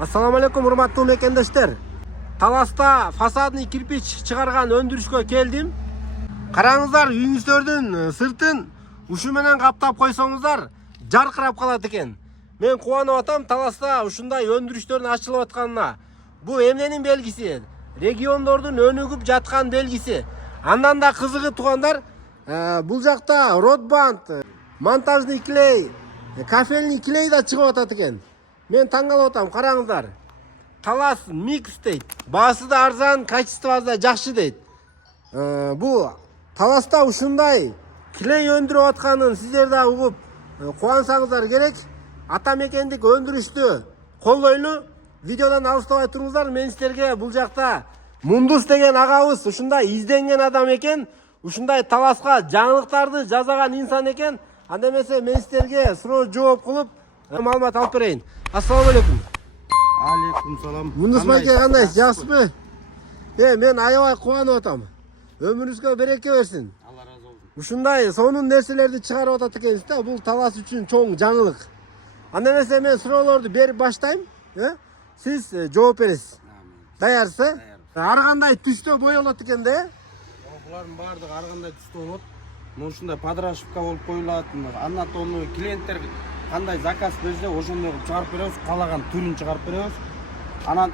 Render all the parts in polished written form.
Ассаламу алейкум, урматтуу мекендештер. Таласта фасадный кирпич чыгарган өндүрүшкө келдим. Караңыздар, үйүңүздөрдүн сыртын ушу менен каптап койсоңуздар, жаркырап калат экен. Мен кубанып атам, Таласта ушундай өндүрүштөрдүн ачылып атканына. Бул эмненин белгиси? Региондордун өнүгүп жаткан белгиси. Андан да кызыгы туугандар, бул жакта ротбанд, монтажный клей, кафельный клей да чыгып атат экен. Мен таң калып атам, караңыздар. Талас микс дейт. Баасы да арзан, качествосы да жакшы дейт. Бул Таласта ушундай клей өндүрүп атканын сиздер да угуп кубансаңыздар керек. Ата мекендик өндүрүштү колдойлу. Видеодан алыстабай туруңуздар. Мен сиздерге бул жакта Мундус деген агабыз ушундай изденген адам экен. Ушундай Таласка жаңылыктарды жазаган инсан экен. Анда эмесе мен сиздерге суроо жооп кылып маалымат алып берейин. Ассаламу алейкум. Алейкум салам. Мундус байке кандайсыз, жакшысызбы? Мен аябай кубанып атам. Өмүрүңүзгө береке берсин. Алла разы болсун. Ушундай сонун нерселерди чыгарып атат экенсиз да. Бул Талас үчүн чоң жаңылык. Анда эмесе мен суроолорду берип баштайм. Сиз жооп бересиз. Даярсыз? Ар кандай түстө боелот экен да? Булардын баардыгы ар кандай түстө болот. Ушундай подрашивка болуп коюлат. Анатомный клиенттер кандай заказ берсе, ошондой кылып чыгарып беребиз, каалаган түрүн чыгарып беребиз. Анан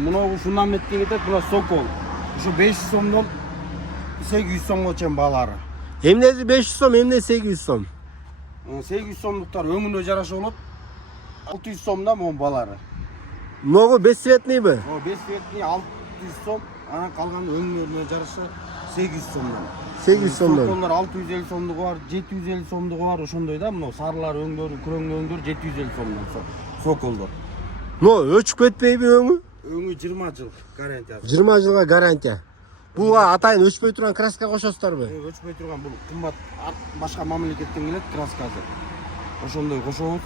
мынау фундаментке кетет, мына сокол. Ушу 500 сомдон 800 сомго чейин баалары. Эмнеси 500 сом, эмне 800 сом? 800 сомдуктар өңүнө жараша болот. 600 сомда могу баалары. Могу бесцветныйбы? О, бесцветный 600 сом, анан калган өңүнө жараша 800 сомдон. 800 сомдон. Соколдор 650 сомдугу бар, 750 сомдугу бар, ошондой да, мына сарылар өңдөр, күрөң өңдөр 750 сомдон соколдор. Өчүп кетпейби өңү? Өңү 20 жыл гарантия. 20 жылга гарантия. Буга атайын өчпөй турган краска кошосуздарбы? Өчпөй турган бул кымбат башка мамлекеттен келет краскасы. Ошондой кошобуз.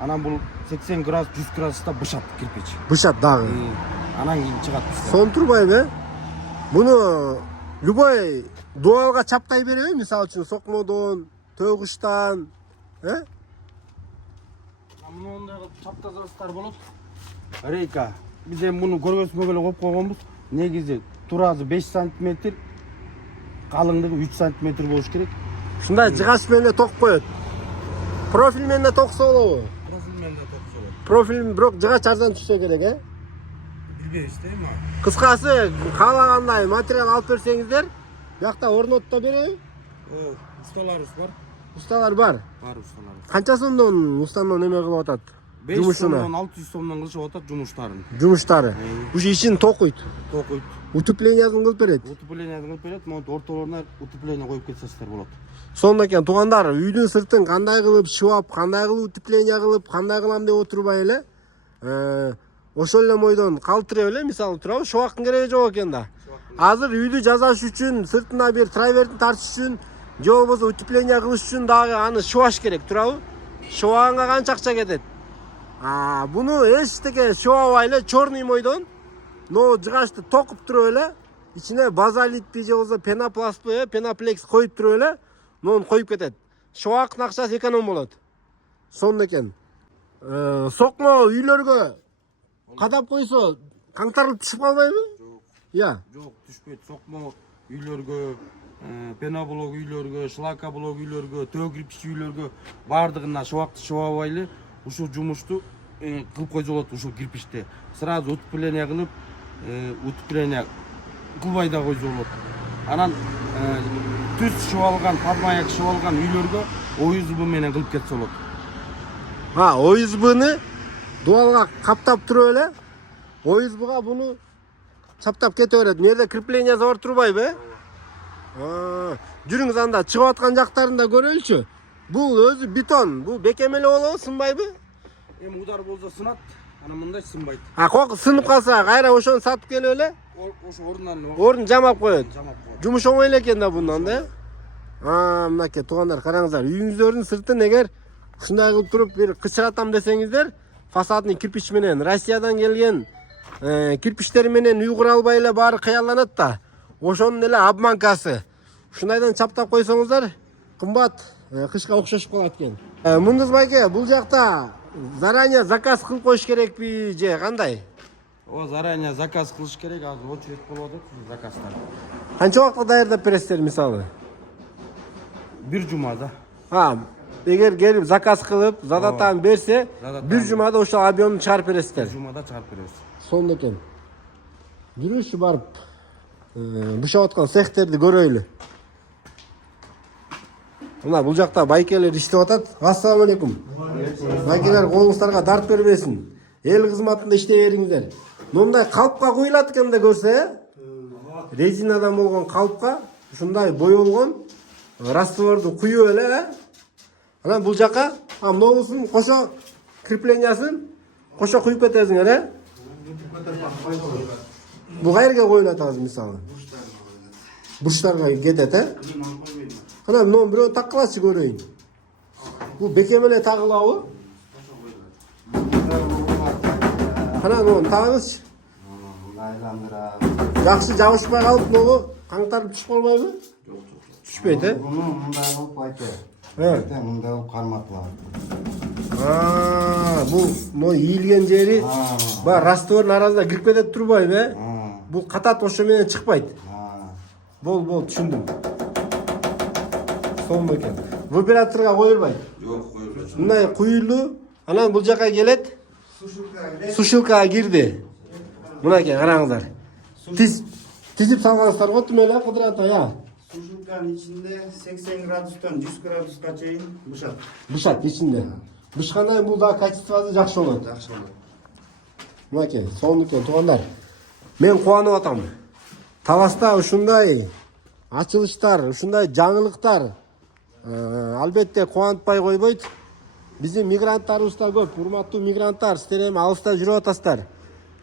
Анан бул 80 градус, 100 градуста бышат кирпич. Бышат дагы. Анан кийин чыгат. Сон турбайбы? Буну любой дуалга чаптай береби? Мисалы үчүн сокмодон, төгүштан, Мындай кылып чаптазастар болот. Рейка. Биз эми муну көргөзмөгө эле коюп койгонбуз. Негизи туразы 5 см, калыңдыгы 3 см болуш керек. Ушундай жыгач менен ток коет. Профиль менен токсо болобу? Профиль менен токсо болот. Профиль бирок жыгач арзан түшсө керек, Билбейбиз да эми. Кыскасы, каалагандай материал алып берсеңиздер, биякта орнотто береби? Усталарыбыз бар. Усталар бар. Бар усталарыбыз. Канча сомдон устанон эме кылып атат? 500 сомдон 600 сомдон кылышып атат жумуштары. Ушу ишин токуйт. Токуйт. Утеплениясын кылып берет. Утепленияны кылып берет, монт ортолоруна утепление коюп кетсеңиздер болот. Сонда экен туугандар, үйдүн сыртын кандай кылып шыбап, кандай кылып утепление кылып, кандай кылам деп отурбай эле, ошол эле мойдон калтырып эле, мисалы турабы, шыбактын кереги жок экен да. Азыр үйдү жасаш үчүн, сыртына бир трайвертин тартыш үчүн, же болбосо утепление кылыш үчүн дагы аны шыбаш керек, турабы? Шыбаганга канча акча кетет? Буну эчтеке шыбабай эле черный мойдон, жыгачты токуп туруп эле, ичине базалитпи же болбосо пенопластпы, пеноплекс коюп туруп эле, нон коюп кетет. Шыбактын акчасы эконом болот. Сонда экен. Сокмо үйлөргө кадап койсо, каңтарылып түшүп калбайбы? Жок, түшпөйт. Сокмо үйлөргө, пеноблок үйлөргө, шлакоблок үйлөргө, төө кирпич үйлөргө баардыгына шыбакты шыбабай эле ушул жумушту кылып койсо болот. Ушул кирпичте сразу утепление кылып, утепление кылбай да койсо болот. Анан түз шыбалган, подмаяк шыбалган үйлөргө ОСБ менен кылып кетсе болот. ОСБны дуалга каптап туруп эле, ОСБга буну чаптап кете берет. Мерде крепление бар турбайбы? Жүрүңүз анда чыгып аткан жактарын да көрөлүчү. Бул өзү бетон, бул бекемеле болобу, сынбайбы? Эми удар болсо сынат, анан мындай сынбайт. Сынып калса, кайра ошону сатып келип эле, Ошо ордунан ордун жамап коет. жамап коет. Жумуш оңой эле экен да bundan да. Мынакей туугандар, караңыздар, үйүңүздөрдүн сыртын эгер ушундай кылып туруп бир кычыратам десеңиздер, фасадный кирпич менен Россиядан келген кирпичтер менен үй кура албай эле баары кыялланат да. Ошонун эле обманкасы. Ушундайдан чаптап койсоңуздар, кымбат кышка окшошуп калат экен. Мундус байке, бул жакта заранее заказ кылып коюш керекпи же кандай? О, заранее заказ кылыш керек, азыр очередь болуп атат заказдар. Канча убакытта даярдап бересиздер мисалы? Бир жумада. Эгер келип заказ кылып, задатан берсе, бир жумада ошол объемду чыгарып бересиздер. Бир жумада чыгарып беребиз. Сонун экен. Жүрүшү барып, бушап аткан цехтерди көрөйлү. Мына бул жакта байкелер иштеп атат. Ассаламу алейкум. Байкелер колуңуздарга дарт бербесин. Эл кызматында иштей бериңиздер. Мындай калпка куюлат экен да көрсө, резинадан болгон калпка ушундай боелгон растворду куюп эле, анан бул жака мынусун кошо креплениясын кошо куюп кетесиңер, Бул кайерге коюлат азыр мисалы? Бурчтарга кетет, Кана мынун бирөө таккылачы көрөйүн. Бул бекем эле тагылабы? Кана муну тагыңызчы. Жакшы жабышпай калып, могу каңтарып түшүп калбайбы? Жок. Түшпөйт, Муну мындай кылып айтты. Мындай кылып карматылат. Бул ийилген жери баягы раствордун арасына кирип кетет турбайбы? Бул катат ошо менен чыкпайт. Бол, түшүндүм. Сонун экен. Вибраторго коюлбайт. Жок, коюлбайт. Мындай куюлду, анан бул жака келет. Сушилкага кирди. Мынакей караңыздар. Тизип салгансыздар го түмө эле кыдырат Сушилканын ичинде 80 градустан 100 градуска чейин бышат. Бышат ичинде. Бышкандан бул да качествосы жакшы болот. Жакшы болот. Мынакей, сонун экен туугандар. Мен кубанып атам. Таласта ушундай ачылыштар, ушундай жаңылыктар албетте кубантпай койбойт. Биздин мигранттарыбыз да көп. Урматтуу мигранттар, сиздер эми алыста жүрүп атасыздар.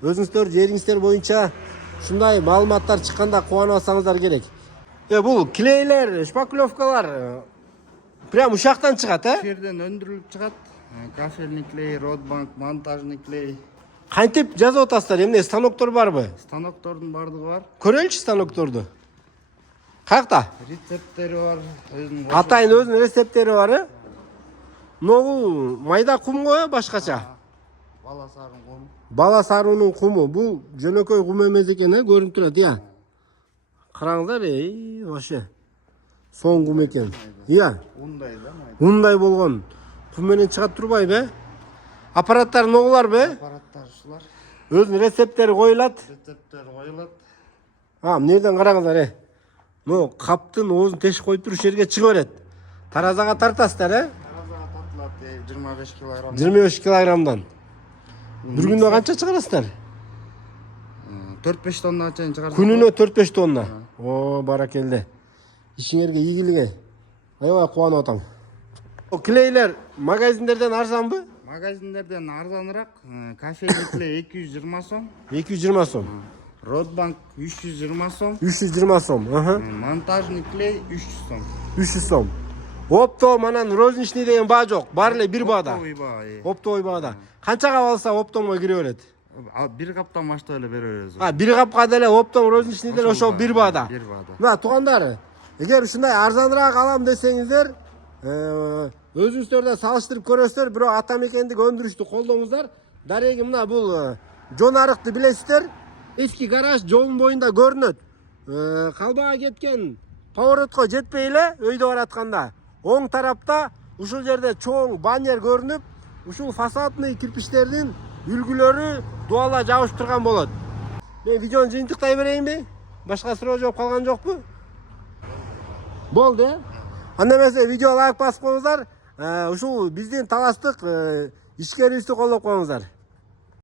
Өзүңүздөр жериңиздер боюнча ушундай маалыматтар чыкканда кубанып атсаңыздар керек. Бул клейлер, шпаклевкалар прям ушактан чыгат, Жерден өндүрүлүп чыгат. Кафельный клей, родбанк, монтажный клей. Кантип жазып атасыздар? Эмне станоктор барбы? Станоктордун бардыгы бар. Көрөлүчү станокторду. Каякта? Рецепттери бар. Атайын өзүнүн рецепттери бар. Бул майда кум го башкача. Бала сарын кум. Бала сарынын куму. Бул жөнөкөй кум эмес экен, көрүнүп турат, Караңыздар, вообще. Соң кум экен. Ундай да майда. Ундай болгон. Кум менен чыгат турбайбы? Аппараттар ногуларбы? Аппараттар ушулар. Өзүнүн рецепттери коюлат. Рецепттер коюлат. Мына жерден караңыздар, Могу каптын оозун тешип коюп туруп жерге чыга берет. Таразага тартасыздар, Таразага тартылат 25 кг. 25 килограммдан. Бир күндө канча чыгарасыздар? 4-5 тонна чейин чыгарат. Күнүнө 4-5 тонна. Баракелде. Ишиңерге ийгилиги. Аябай кубанып атам. Клейлер магазиндерден арзанбы? Магазиндерден арзаныраак. Кафельный клей 220 сом. 220 сом. Родбанк 320 сом. 320 сом. Монтажный клей 300 сом. 300 сом. Оптом анан розничный деген баа жок. Баары эле бир баада. Оптовый баада. Канчага алса оптомго кире берет? Бир каптан баштап эле бере беребиз. Бир капка деле оптом розничный деле ошол бир баада. Бир баада. Мына туугандар, эгер ушундай арзаныраак алам десеңиздер, өзүңүздөр да салыштырып көрөсүздөр, бирок ата мекендик өндүрүштү колдоңуздар. Дареги мына бул жон арыкты билесиздер. Эски гараж жолдун боюнда көрүнөт. Калбага кеткен поворотко жетпей эле өйдө баратканда оң тарапта ушул жерде чоң баннер көрүнүп, ушул фасадный кирпичтердин үлгүлөрү дуала жабышып турган болот. Мен видеону жыйынтыктай берейинби? Башка суроо жооп калган жокпу? Болду, Анда эмесе видео лайк басып коюңуздар. Ушул биздин таластык ишкерибизди колдоп коюңуздар.